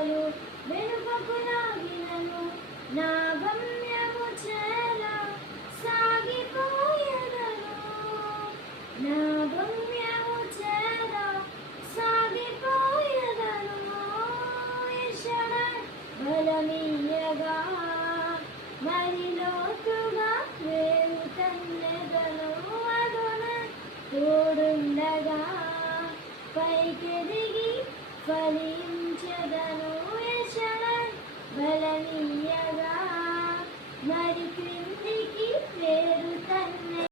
త్రోవలు వెనుకకు లాగినను నా గమ్యము చేర సాగిపోయెదను. నా గమ్యము చేర సాగిపోయెదను. ఈశ్వర బలమీయగా మరి లోతుగా వేవు తన్నెదను. అదున తోడుండగా పైకెదిగి ఫలి బలనీయగా మరి